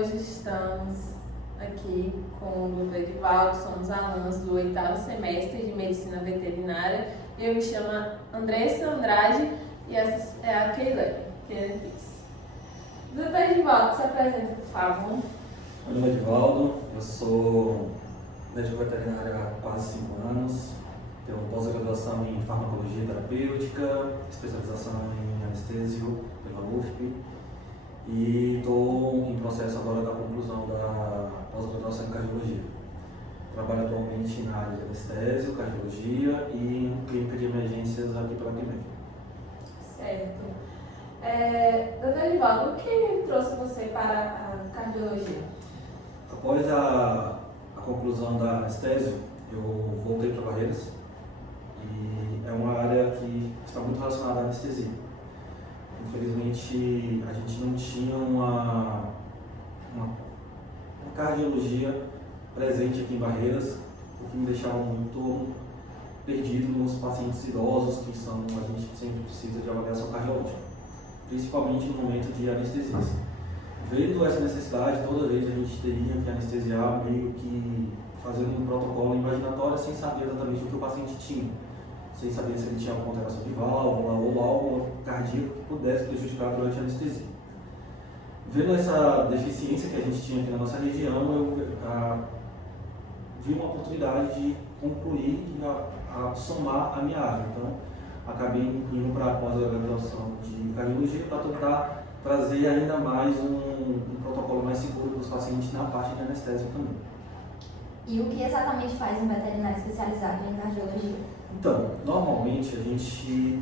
Hoje estamos aqui com o Dr. Edivaldo, somos alunos do 8º semestre de Medicina Veterinária. Eu me chamo Andressa Andrade e essa é a Keilane Pires. Dr. Edivaldo, se apresenta, por favor. Meu nome é Edivaldo, eu sou médico veterinário há quase 5 anos, tenho pós-graduação em farmacologia terapêutica, especialização em anestésio pela UFP e estou em processo agora da conclusão da pós-graduação em cardiologia. Trabalho atualmente na área de anestésio, cardiologia e em clínica de emergências aqui pela Clínica. Certo. Dr. Edivaldo, o que trouxe você para a cardiologia? Após a conclusão da anestésio, eu voltei para Barreiras e é uma área que está muito relacionada à anestesia. Infelizmente, a gente não tinha uma cardiologia presente aqui em Barreiras, o que me deixava muito perdido nos pacientes idosos, que são, a gente sempre precisa de avaliação cardiológica, principalmente no momento de anestesias. Vendo essa necessidade, toda vez a gente teria que anestesiar, meio que fazendo um protocolo imaginatório sem saber exatamente o que o paciente tinha, sem saber se ele tinha alguma alteração de válvula ou algo cardíaco que pudesse prejudicar durante a anestesia. Vendo essa deficiência que a gente tinha aqui na nossa região, eu vi uma oportunidade de concluir e somar a minha área. Então, acabei indo para a pós-graduação de cardiologia para tentar trazer ainda mais um protocolo mais seguro para os pacientes na parte de anestésia também. E o que exatamente faz um veterinário especializado em cardiologia? Então, normalmente a gente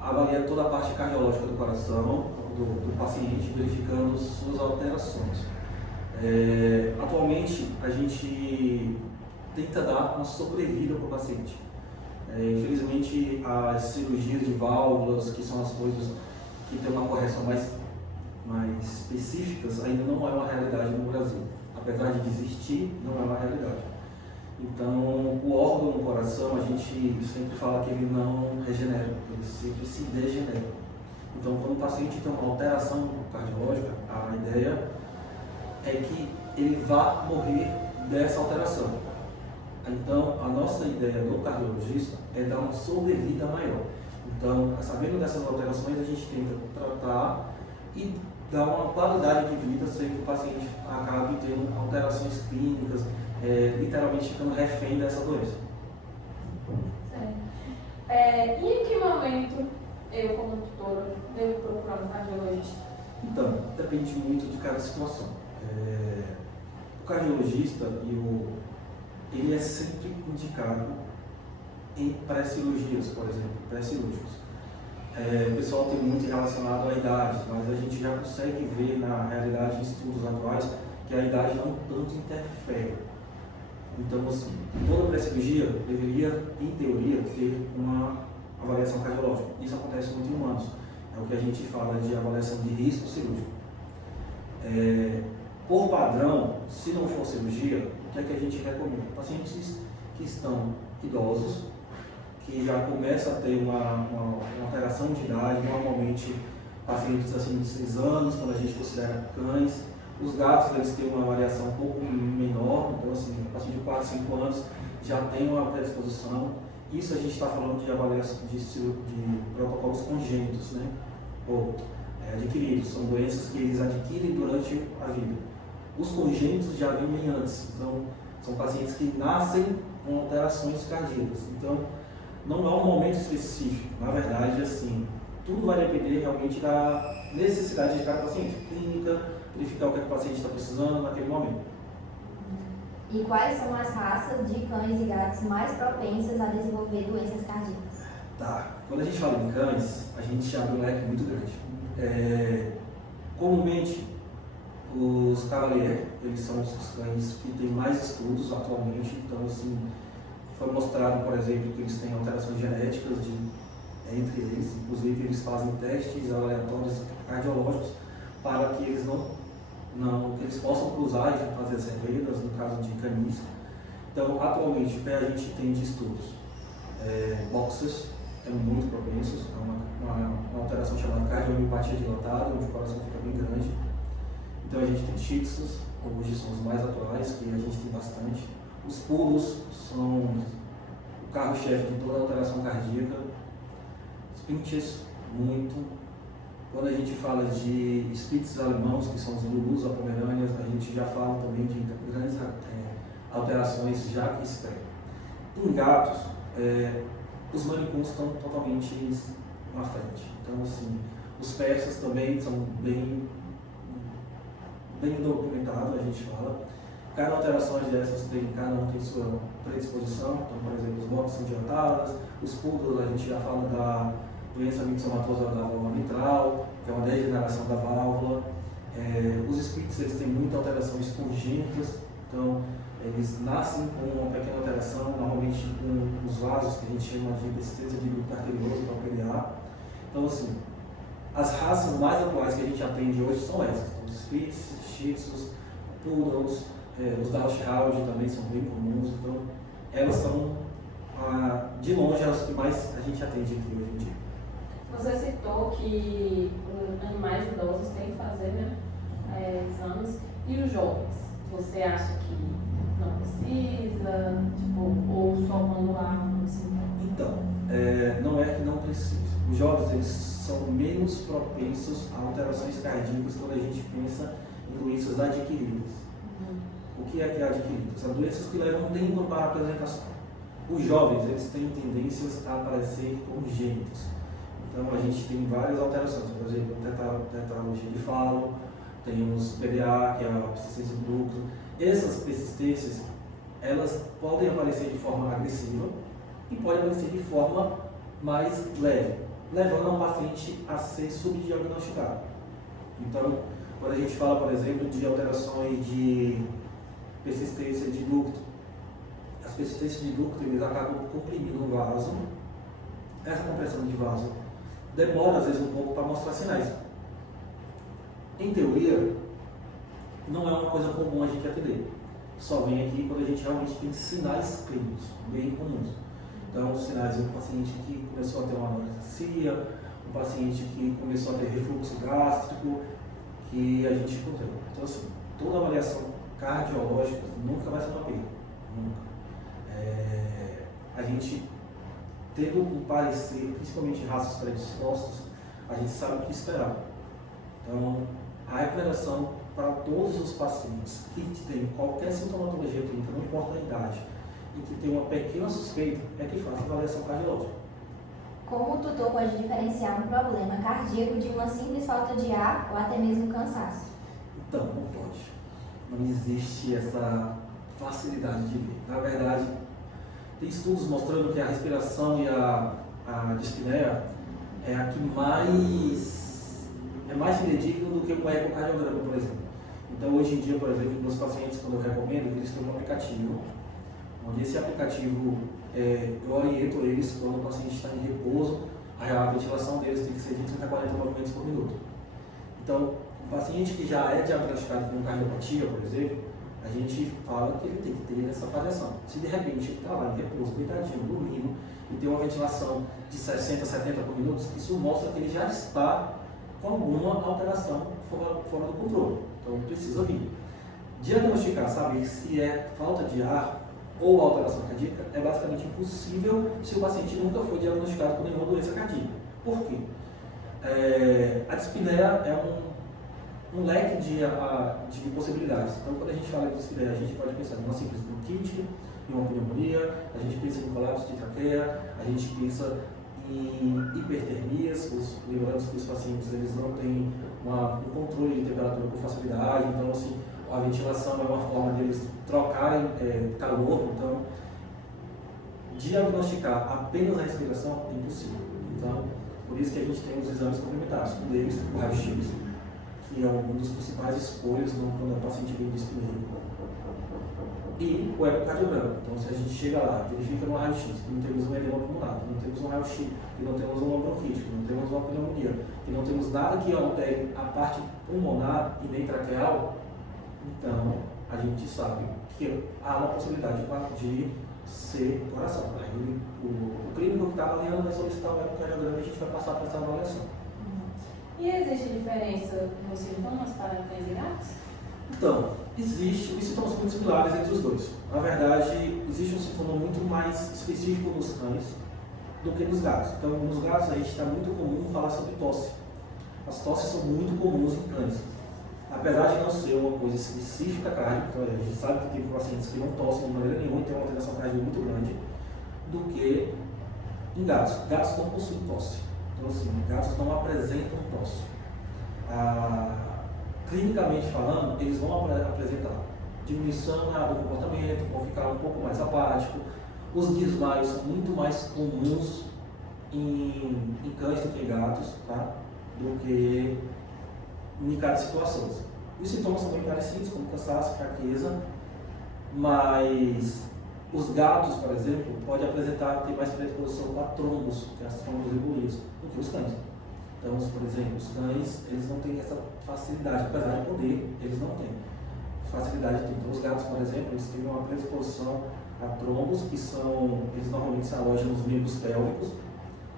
avalia toda a parte cardiológica do coração do paciente, verificando suas alterações. Atualmente, a gente tenta dar uma sobrevida para o paciente. Infelizmente, as cirurgias de válvulas, que são as coisas que têm uma correção mais específicas, ainda não é uma realidade no Brasil. Apesar de existir, não é uma realidade. Então, o órgão no coração, a gente sempre fala que ele não regenera, ele sempre se degenera. Então, quando o paciente tem uma alteração cardiológica, a ideia é que ele vá morrer dessa alteração. Então, a nossa ideia do cardiologista é dar uma sobrevida maior. Então, sabendo dessas alterações, a gente tenta tratar e dar uma qualidade de vida sem que o paciente acabe tendo alterações clínicas, literalmente ficando refém dessa doença. E em que momento eu, como tutora, devo procurar um cardiologista? Então, depende muito de cada situação. O cardiologista, ele é sempre indicado em pré-cirurgias, por exemplo, pré-cirúrgicos. O pessoal tem muito relacionado à idade, mas a gente já consegue ver na realidade em estudos atuais que a idade não tanto interfere. Então, assim, toda pré-cirurgia deveria, em teoria, ter uma avaliação cardiológica. Isso acontece muito em humanos. É o que a gente fala de avaliação de risco cirúrgico. Por padrão, se não for cirurgia, o que é que a gente recomenda? Pacientes que estão idosos, que já começam a ter uma alteração de idade, normalmente pacientes acima de 6 anos, quando a gente considera cães. Os gatos, eles têm uma variação um pouco menor, então assim, a partir de 4, 5 anos já tem uma predisposição. Isso a gente está falando de avaliação de protocolos congênitos, né? Ou adquiridos, são doenças que eles adquirem durante a vida. Os congênitos já vêm antes, então são pacientes que nascem com alterações cardíacas. Então, não há um momento específico, na verdade, assim, tudo vai depender realmente da necessidade de cada paciente, clínica, verificar o que o paciente está precisando naquele momento. E quais são as raças de cães e gatos mais propensas a desenvolver doenças cardíacas? Tá, quando a gente fala em cães, a gente abre um leque muito grande. Comumente, os Cavalier, eles são os cães que têm mais estudos atualmente, então assim, foi mostrado, por exemplo, que eles têm alterações genéticas entre eles, inclusive eles fazem testes aleatórios cardiológicos para que eles que eles possam cruzar e fazer as vedas, no caso de canis. Então, atualmente, o que a gente tem de estudos? Boxers, muito propensos, uma alteração chamada cardiomiopatia dilatada, onde o coração fica bem grande. Então a gente tem shih tzus, hoje são os mais atuais, que a gente tem bastante. Os poodles são o carro-chefe de toda a alteração cardíaca. Os pinches, muito. Quando a gente fala de spitz alemãos, que são os lulus, a pomerânias, a gente já fala também de grandes alterações já que esperam. Em gatos, os manicuns estão totalmente na frente. Então, assim, os persas também são bem documentados, a gente fala. Cada alteração dessas cada um tem sua predisposição. Então, por exemplo, os bobs são dilatadas, os poodles a gente já fala da doença mixomatosa da válvula mitral, que é uma degeneração da válvula. Os spitz, eles têm muitas alterações congênitas, então eles nascem com uma pequena alteração, normalmente com os vasos que a gente chama de persistência de ducto arterioso, que é o PDA. Então, assim, as raças mais atuais que a gente atende hoje são essas: os spitz, shih tzus, poodles, os Dachshund também são bem comuns. Então, elas são, de longe, as que mais a gente atende aqui hoje em dia. Você citou que os animais idosos têm que fazer, né, exames, e os jovens? Você acha que não precisa, ou só quando há um sintoma? Então, não é que não precisa. Os jovens, eles são menos propensos a alterações cardíacas quando a gente pensa em doenças adquiridas. O que é adquiridas? São doenças que levam tempo para a apresentação. Os jovens, eles têm tendências a aparecer congênitos. Então, a gente tem várias alterações, por exemplo, tetralogia de falo, temos PDA, que é a persistência do ducto. Essas persistências, elas podem aparecer de forma agressiva e podem aparecer de forma mais leve, levando o paciente a ser subdiagnosticado. Então, quando a gente fala, por exemplo, de alterações de persistência de ducto, as persistências de ducto, eles acabam comprimindo o vaso. Essa compressão de vaso demora às vezes um pouco para mostrar sinais. Em teoria, não é uma coisa comum a gente atender. Só vem aqui quando a gente realmente tem sinais clínicos bem comuns. Então, sinais de um paciente que começou a ter uma anorexia, um paciente que começou a ter refluxo gástrico, que a gente encontrou. Então, assim, toda avaliação cardiológica nunca vai ser uma perda. Nunca. A gente, tendo um parecer, principalmente em raças predispostas, a gente sabe o que esperar. Então, a recomendação para todos os pacientes que têm qualquer sintomatologia clínica, não importa a idade, e que tem uma pequena suspeita, é que faça avaliação cardiológica. Como o tutor pode diferenciar um problema cardíaco de uma simples falta de ar ou até mesmo cansaço? Então, não pode. Não existe essa facilidade de ver. Na verdade, tem estudos mostrando que a respiração e a dispneia é a que é mais fidedigna do que um ecocardiograma, por exemplo. Então, hoje em dia, por exemplo, meus pacientes, quando eu recomendo, eles têm um aplicativo, onde esse aplicativo, eu oriento eles quando o paciente está em repouso, a ventilação deles tem que ser de 30 a 40 movimentos por minuto. Então, o paciente que já é diagnosticado com cardiopatia, por exemplo, a gente fala que ele tem que ter essa avaliação. Se de repente ele está lá em repouso, deitadinho, dormindo, e tem uma ventilação de 60 a 70 por minuto, isso mostra que ele já está com alguma alteração fora do controle. Então precisa vir. Diagnosticar, saber se é falta de ar ou alteração cardíaca é basicamente impossível se o paciente nunca foi diagnosticado com nenhuma doença cardíaca. Por quê? A dispneia é um leque de possibilidades. Então, quando a gente fala de dispneia, a gente pode pensar em uma simples bronquite, em uma pneumonia, a gente pensa em colapso de traqueia, a gente pensa em hipertermias, lembrando que os pacientes eles não têm um controle de temperatura com facilidade, então assim, a ventilação é uma forma deles trocarem calor, então diagnosticar apenas a respiração é impossível. Então, por isso que a gente tem os exames complementares, um deles o raio-x, que é um dos principais escolhas quando o paciente vem de dispneia. E o ecocardiograma. Então, se a gente chega lá, verifica no raio-x que não temos um edema pulmonar, que não temos um raio-x, que não temos uma bronquite, que não temos uma pneumonia, que não temos nada que altere a parte pulmonar e nem traqueal, então a gente sabe que há uma possibilidade de ser coração. Aí o clínico que está avaliando vai solicitar o ecocardiograma e a gente vai passar para essa avaliação. E existe diferença nos sintomas para cães e gatos? Então, existe, os sintomas são muito similares entre os dois. Na verdade, existe um sintoma muito mais específico nos cães do que nos gatos. Então, nos gatos a gente está muito comum falar sobre tosse. As tosses são muito comuns em cães. Apesar de não ser uma coisa específica cardíaca, então a gente sabe que tem pacientes que não tossem de maneira nenhuma e tem uma alteração cardíaca muito grande, do que em gatos. Gatos não possuem tosse. Então, assim, gatos não apresentam tosse. Clinicamente falando, eles vão apresentar diminuição do comportamento, vão ficar um pouco mais apático. Os desmaios são muito mais comuns em cães do que em gatos, tá? Do que em cada situação. Os sintomas são bem parecidos, como cansaço, fraqueza, mas os gatos, por exemplo, podem ter mais predisposição a trombos, que é as tromboembolias, do que os cães. Então, por exemplo, os cães, eles não têm essa facilidade, apesar de poder, eles não têm facilidade de ter. Então, os gatos, por exemplo, eles têm uma predisposição a trombos, que eles normalmente se alojam nos membros pélvicos.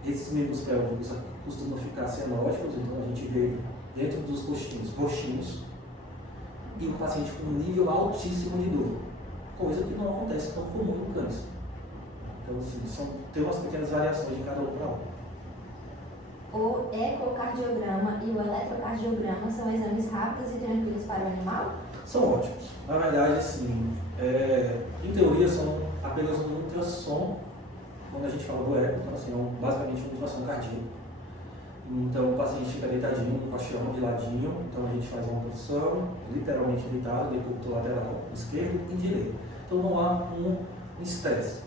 Esses membros pélvicos costumam ficar cianóticos, então a gente vê dentro dos coxinhos roxinhos, e um paciente com um nível altíssimo de dor, coisa que não acontece tão comum no câncer. Então, assim, tem umas pequenas variações de cada um para um. O ecocardiograma e o eletrocardiograma são exames rápidos e tranquilos para o animal? São ótimos. Na verdade, sim. Em teoria, são apenas um ultrassom, quando a gente fala do eco, então, assim, basicamente um ultrassom cardíaco. Então, o paciente fica deitadinho, no colchão, de ladinho, então a gente faz uma posição, literalmente deitado, decúbito lateral, esquerdo e direito. Então, não há um estresse.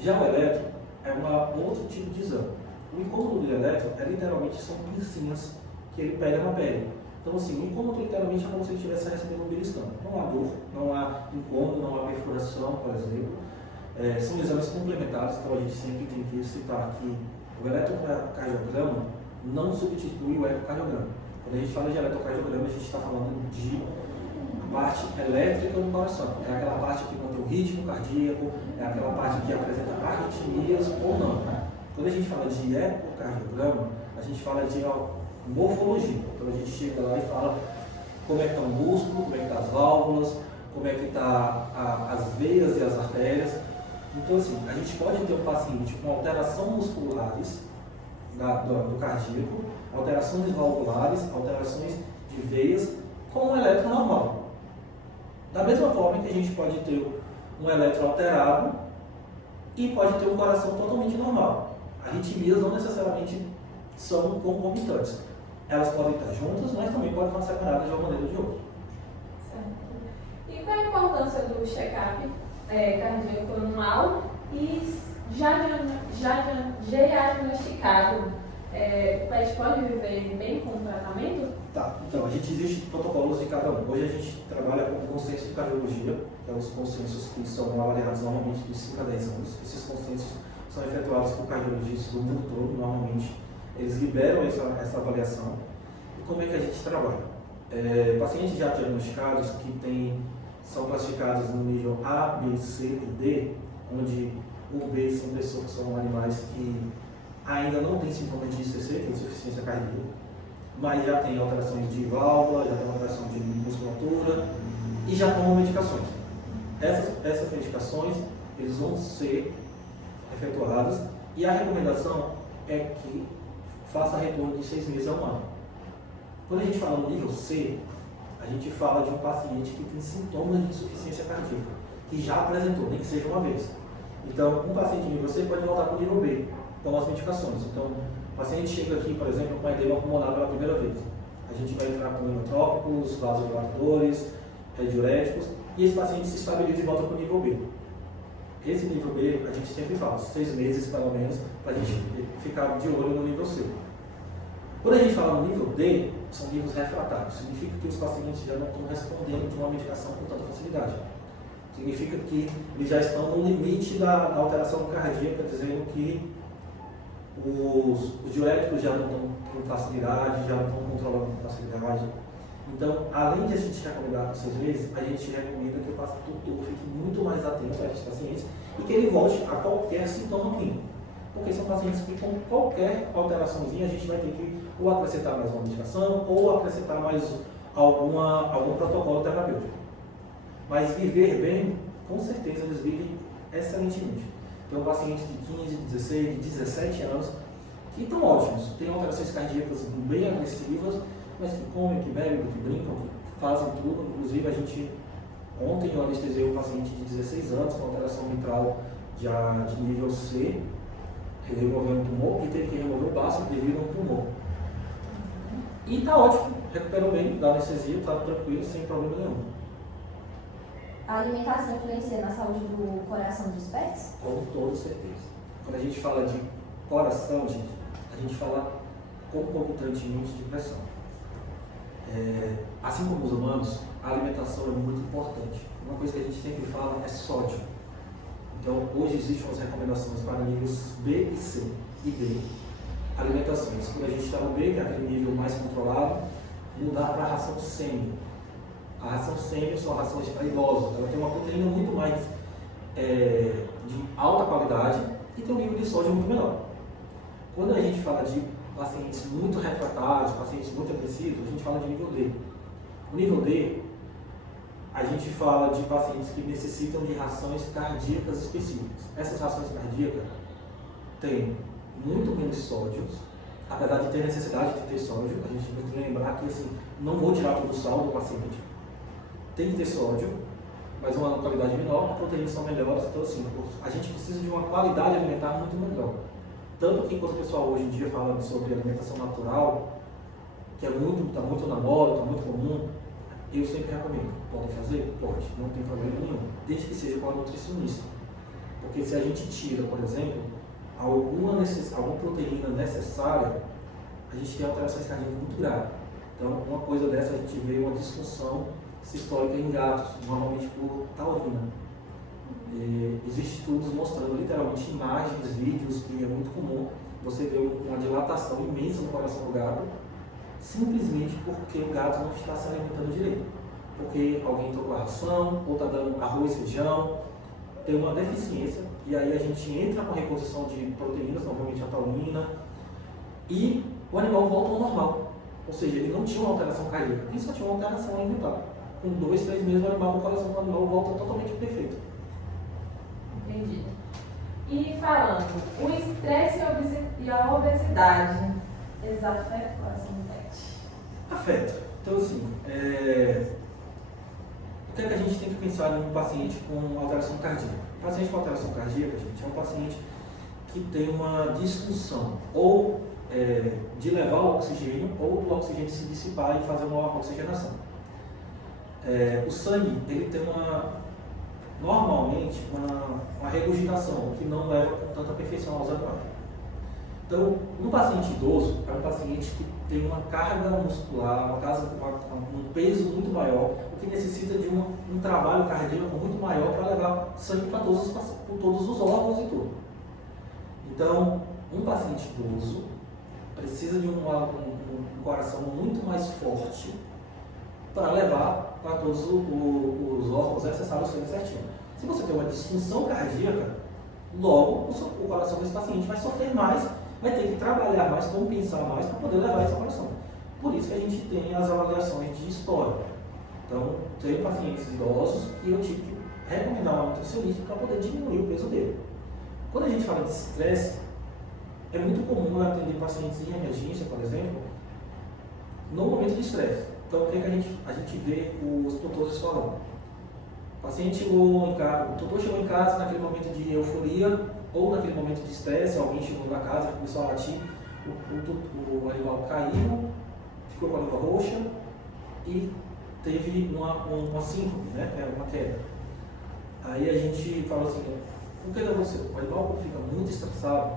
Já o eletro é um outro tipo de exame. O incômodo do eletro literalmente são pincinhas que ele pega na pele. Então, assim, o incômodo literalmente é como se ele estivesse recebendo um beliscão. Não há dor, não há incômodo, não há perfuração, por exemplo. São exames complementares, então a gente sempre tem que citar que o eletrocardiograma não substitui o ecocardiograma. Quando a gente fala de eletrocardiograma, a gente está falando de parte elétrica do coração. É aquela parte que mantém o ritmo cardíaco, é aquela parte que apresenta arritmias ou não. Quando a gente fala de ecocardiograma, a gente fala de morfologia. Então a gente chega lá e fala como é que está o músculo, como é que estão as válvulas, como é que estão as veias e as artérias. Então, assim, a gente pode ter um paciente com alterações musculares do cardíaco, alterações valvulares, alterações de veias, com um eletro normal. Da mesma forma que a gente pode ter um eletro alterado e pode ter um coração totalmente normal. Arritmias não necessariamente são concomitantes. Elas podem estar juntas, mas também podem estar separadas de uma maneira ou de outra. Certo. E qual a importância do check-up cardíaco anual e já diagnosticado? O pet pode viver bem com o tratamento? Tá, então existem protocolos de cada um. Hoje a gente trabalha com o consenso de cardiologia, que são os consensos que são avaliados normalmente de 5 a 10 anos. Esses consensos são efetuados por cardiologistas do mundo todo, normalmente. Eles liberam essa avaliação. E como é que a gente trabalha? Pacientes já diagnosticados que são classificados no nível A, B, C e D, onde o B são pessoas que são animais que ainda não têm sintomas de ICC, que é insuficiência cardíaca, mas já tem alterações de válvula, já tem alteração de musculatura e já tomam medicações. Essas medicações eles vão ser efetuadas e a recomendação é que faça retorno de 6 meses a 1 ano. Quando a gente fala no nível C, a gente fala de um paciente que tem sintomas de insuficiência cardíaca, que já apresentou, nem que seja uma vez. Então, um paciente nível C pode voltar para o nível B, com as medicações. Então, o paciente chega aqui, por exemplo, com edema pulmonar pela primeira vez. A gente vai entrar com inotrópicos, vasodilatadores, diuréticos, e esse paciente se estabiliza e volta para o nível B. Esse nível B, a gente sempre fala, 6 meses pelo menos, para a gente ficar de olho no nível C. Quando a gente fala no nível D, são níveis refratários. Significa que os pacientes já não estão respondendo de uma medicação com tanta facilidade. Significa que eles já estão no limite da alteração cardíaca, dizendo que os diuréticos já não estão com facilidade, já não estão controlando com facilidade. Então, além de a gente recomendar por 6 meses, a gente recomenda que o tutor fique muito mais atento a esses pacientes e que ele volte a qualquer sintoma clínico. porque são pacientes que com qualquer alteraçãozinha a gente vai ter que ou acrescentar mais uma medicação ou acrescentar mais algum protocolo terapêutico. Mas viver bem, com certeza eles vivem excelentemente. Tem pacientes de 15, 16, 17 anos que estão ótimos, têm alterações cardíacas bem agressivas, mas que comem, que bebem, que brincam, que fazem tudo. Inclusive, ontem eu anestesiei um paciente de 16 anos com alteração mitral já de nível C, removeu um tumor e teve que remover o baço devido a um tumor. E está ótimo, recuperou bem da anestesia, está tranquilo, sem problema nenhum. A alimentação influencia na saúde do coração dos pets? Com toda certeza. Quando a gente fala de coração, gente, a gente fala concomitantemente de pressão. Assim como os humanos, a alimentação é muito importante. Uma coisa que a gente sempre fala é sódio. Então, hoje existem umas recomendações para níveis B e C e D. Alimentações. Quando a gente está no B, que é aquele nível mais controlado, mudar para a ração sêmio. A ração sêmio são rações para idosos. Ela tem uma proteína muito mais de alta qualidade e tem um nível de sódio muito menor. Quando a gente fala de pacientes muito refratários, pacientes muito agressivos, a gente fala de nível D. O nível D, a gente fala de pacientes que necessitam de rações cardíacas específicas. Essas rações cardíacas têm muito menos sódio, apesar de ter necessidade de ter sódio. A gente tem que lembrar que assim, não vou tirar todo o sal do paciente. Tem que ter sódio, mas uma qualidade menor, as proteínas são melhores. Então assim, a gente precisa de uma qualidade alimentar muito melhor. Tanto que quando o pessoal hoje em dia fala sobre alimentação natural, que está muito na moda, está muito comum, eu sempre recomendo. Pode fazer? Pode, não tem problema nenhum. Desde que seja com a nutricionista. Porque se a gente tira, por exemplo, alguma proteína necessária, a gente tem alterações cardíacas muito graves. Então, uma coisa dessa, a gente vê uma disfunção sistólica em gatos, normalmente por taurina. Existem estudos mostrando literalmente imagens, vídeos, que é muito comum você ver uma dilatação imensa no coração do gato, simplesmente porque o gato não está se alimentando direito. Porque alguém trocou a ração, ou está dando arroz, feijão, tem uma deficiência, e aí a gente entra com a reposição de proteínas, normalmente a taurina, e o animal volta ao normal. Ou seja, ele não tinha uma alteração cardíaca, ele só tinha uma alteração alimentar. Com 2, 3 meses o coração do animal volta totalmente perfeito. Entendi. E falando, o estresse e a obesidade, eles afetam o coração do pet? Afeta. Então assim, o que é que a gente tem que pensar em um paciente com alteração cardíaca? O paciente com alteração cardíaca, gente, é um paciente que tem uma disfunção ou de levar o oxigênio ou do oxigênio se dissipar e fazer uma oxigenação. O sangue, ele tem normalmente uma regurgitação, que não leva com tanta perfeição aos animais. Então, um paciente idoso é um paciente que tem uma carga muscular, um peso muito maior, o que necessita de um trabalho cardíaco muito maior para levar sangue para todos os órgãos e tudo. Então, um paciente idoso precisa de um coração muito mais forte para levar para todos os órgãos necessários serem certinho. Se você tem uma disfunção cardíaca, logo o coração desse paciente vai sofrer mais, vai ter que trabalhar mais, compensar mais para poder levar esse coração. Por isso que a gente tem as avaliações de história. Então, tem pacientes idosos e eu tive que recomendar uma nutricionista para poder diminuir o peso dele. Quando a gente fala de estresse, é muito comum eu atender pacientes em emergência, por exemplo, no momento de estresse. Então, o que a gente vê os tutores falando? O paciente chegou em casa, o tutor chegou em casa naquele momento de euforia ou naquele momento de estresse, alguém chegou na casa, começou a latir, o animal caiu, ficou com a língua roxa e teve uma síncope, né? Uma queda. Aí a gente fala assim, o que aconteceu? O animal fica muito estressado,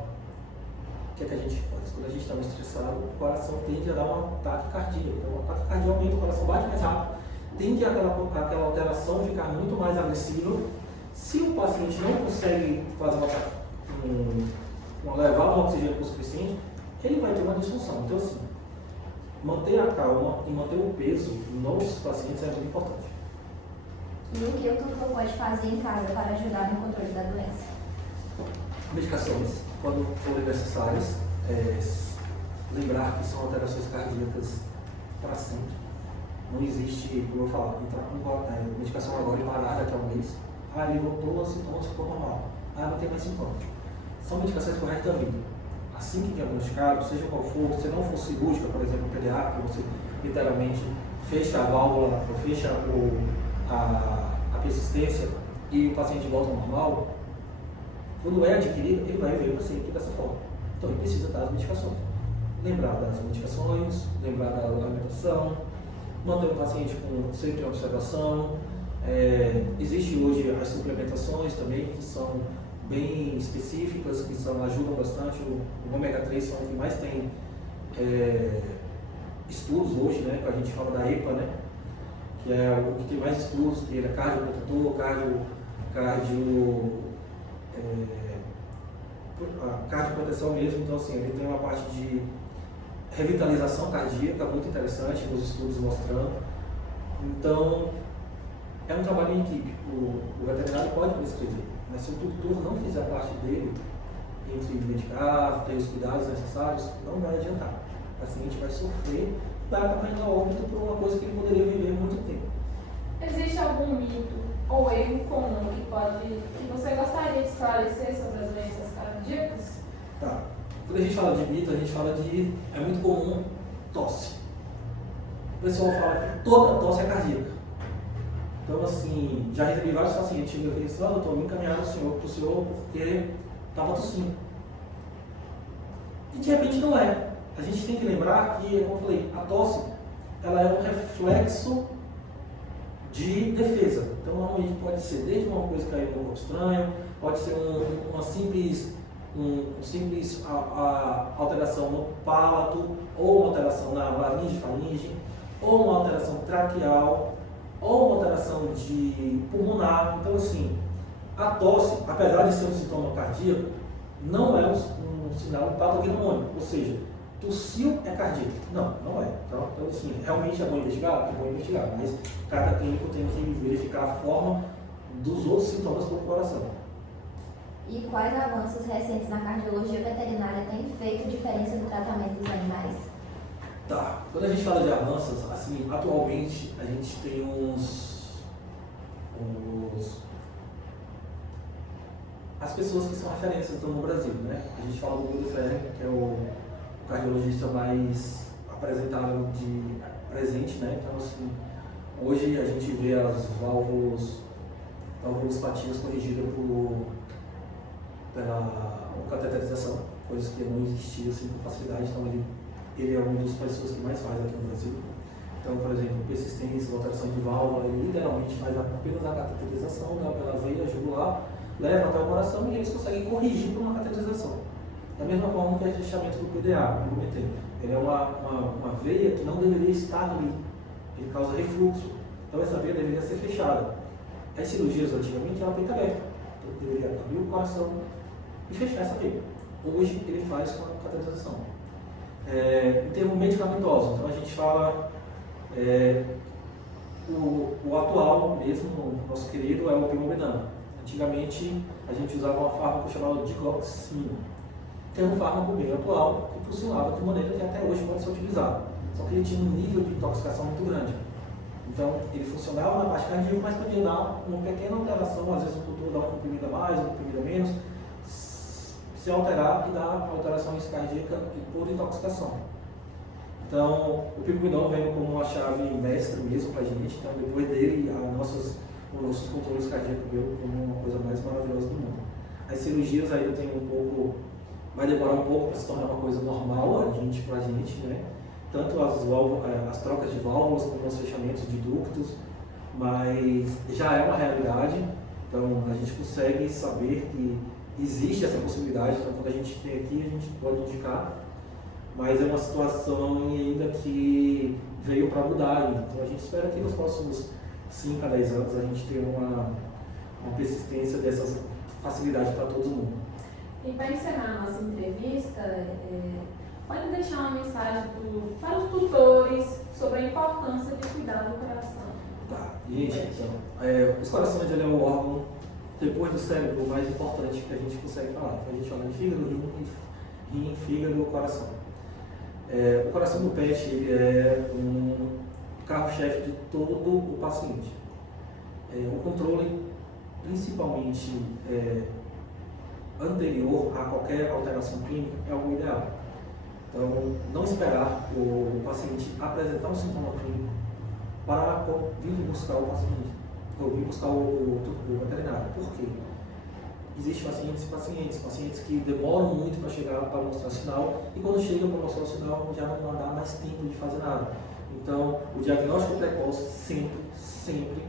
o que a gente faz? Quando a gente está muito estressado, o coração tende a dar um ataque cardíaco. Então, o ataque cardíaco aumenta, o coração bate mais rápido, tende aquela alteração ficar muito mais agressiva. Se o paciente não consegue fazer levar um oxigênio o suficiente, ele vai ter uma disfunção. Então, assim, manter a calma e manter o peso nos pacientes é muito importante. E o que o tutor pode fazer em casa para ajudar no controle da doença? Medicações. quando forem necessárias, lembrar que são alterações cardíacas para sempre. Não existe, como eu falo, entrar com medicação agora e parar daqui a um mês. Ele voltou, os sintomas ficou normal. Não tem mais sintomas. São medicações pro resto da vida. Assim que diagnosticado, seja qual for, se não for cirúrgica, por exemplo, pediátrica, você literalmente fecha a válvula, ou fecha a persistência e o paciente volta ao normal, quando é adquirido, ele vai ver o paciente dessa forma. Então ele precisa das medicações. Lembrar das medicações, lembrar da alimentação, manter o paciente sempre em observação. Existe hoje as suplementações também, que são bem específicas, que ajudam bastante. O ômega 3 são o que mais tem estudos hoje, né? A gente fala da EPA, né? Que é o que tem mais estudos, que ele é cardioprotetor, cardioproteção mesmo. Então, assim, ele tem uma parte de revitalização cardíaca muito interessante, nos estudos mostrando. Então, é um trabalho em equipe. O veterinário pode prescrever, mas se o tutor não fizer parte dele, entre medicar, ter os cuidados necessários, não vai adiantar. O paciente vai sofrer e vai acabar indo a óbito por uma coisa que ele poderia viver muito tempo. Existe algum mito ou erro comum que você gostaria de esclarecer sobre as doenças cardíacas? Tá. Quando a gente fala de mito, a gente fala de... É muito comum tosse. O pessoal fala que toda tosse é cardíaca. Então, assim, já recebi vários pacientes que eu disse, doutor, me encaminharam para o senhor porque estava tossindo. E de repente não é. A gente tem que lembrar que, como eu falei, a tosse, ela é um reflexo de defesa. Então, normalmente pode ser desde uma coisa que caiu no corpo estranho, pode ser uma simples alteração no palato, ou uma alteração na laringe, faringe, ou uma alteração traqueal, ou uma alteração de pulmonar. Então, assim, a tosse, apesar de ser um sintoma cardíaco, não é um sinal patognomônico, ou seja, tossiu é cardíaco. Não é. Então, assim, realmente é bom investigar, mas cada clínico tem que verificar a forma dos outros sintomas do coração. E quais avanços recentes na cardiologia veterinária têm feito diferença no tratamento dos animais? Tá. Quando a gente fala de avanços, assim, atualmente a gente tem as pessoas que são referências no Brasil, né? A gente fala do Guido Ferri, que é o cardiologista mais apresentável de presente, né? Então, assim, hoje a gente vê as válvulopatia corrigidas pela cateterização, coisas que não existiam assim, com facilidade. Então, ele é uma das pessoas que mais faz aqui no Brasil. Então, por exemplo, persistência, alteração de válvula, ele literalmente faz apenas a cateterização pela veia jugular, leva até o coração e eles conseguem corrigir por uma cateterização. Da mesma forma que o fechamento do PDA, como eu comentei. Ele é uma veia que não deveria estar ali, ele causa refluxo. Então, essa veia deveria ser fechada. As cirurgias antigamente eram peito aberto, então ele deveria abrir o coração e fechar essa veia. Hoje ele faz com a cateterização. Em termos medicamentosos, então a gente fala o atual mesmo, o nosso querido, é o pimobenano. Antigamente a gente usava uma fármaco chamado dicloxamina, que é um fármaco bem atual que funcionava de maneira que até hoje pode ser utilizado, só que ele tinha um nível de intoxicação muito grande. Então ele funcionava na parte cardíaca, mas podia dar uma pequena alteração, às vezes o tutor dá uma comprimida mais, uma comprimida menos, se alterar e dar alterações cardíacas por intoxicação. Então, o pimipidol vem como uma chave mestra mesmo para a gente. Então, depois dele, os nossos controles cardíacos veio como uma coisa mais maravilhosa do mundo. As cirurgias ainda tem vai demorar um pouco para se tornar uma coisa normal para a gente, né? Tanto as trocas de válvulas como os fechamentos de ductos, mas já é uma realidade. Então, a gente consegue saber que existe essa possibilidade. Então, quando a gente tem aqui, a gente pode indicar. Mas é uma situação ainda que veio para mudar. Então a gente espera que nos próximos 5 a 10 anos a gente tenha uma persistência dessas facilidades para todo mundo. E para encerrar a nossa entrevista, pode deixar uma mensagem para os tutores sobre a importância de cuidar do coração. Tá, gente, então, os corações ele é um órgão depois do cérebro, o mais importante que a gente consegue falar. Então, a gente fala de fígado, rim, fígado e coração. O coração do pet ele é um carro-chefe de todo o paciente. O controle, principalmente anterior a qualquer alteração clínica, é o ideal. Então, não esperar o paciente apresentar um sintoma clínico para vir buscar o paciente, ou vir buscar o veterinário. Por quê? Existem pacientes e pacientes que demoram muito para chegar para mostrar sinal, e quando chegam para mostrar o sinal já não dá mais tempo de fazer nada. Então, o diagnóstico precoce sempre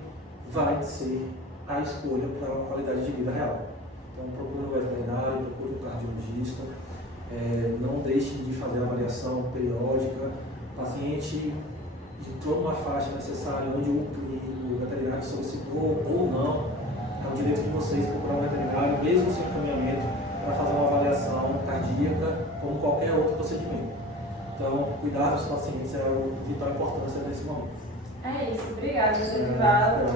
vai ser a escolha para a qualidade de vida real. Então, procure um veterinário, procure um cardiologista, não deixe de fazer a avaliação periódica. O paciente entrou numa faixa necessária onde o veterinário solicitou ou não, é um direito de vocês procurar um veterinário, mesmo sem encaminhamento, para fazer uma avaliação cardíaca, como qualquer outro procedimento. Então, cuidar dos pacientes é de vital importância nesse momento. É isso, obrigada, Dr. Divaldo.